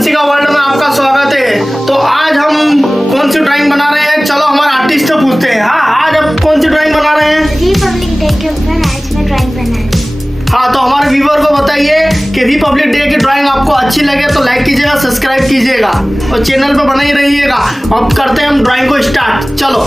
हंसिका वर्ल्ड में आपका स्वागत है। तो आज हम कौन सी ड्राइंग बना रहे हैं, चलो हमारे आर्टिस्ट से पूछते हैं। हाँ, आज आप कौन सी ड्राइंग बना रहे हैं? रिपब्लिक डे के ऊपर आज मैं ड्राइंग बना रही हूँ। हाँ, तो हमारे व्यूवर को बताइए कि रिपब्लिक डे की ड्राइंग आपको अच्छी लगे तो लाइक कीजिएगा, सब्सक्राइब कीजिएगा और चैनल पर बने ही रहिएगा। अब करते हैं हम ड्राइंग को स्टार्ट, चलो।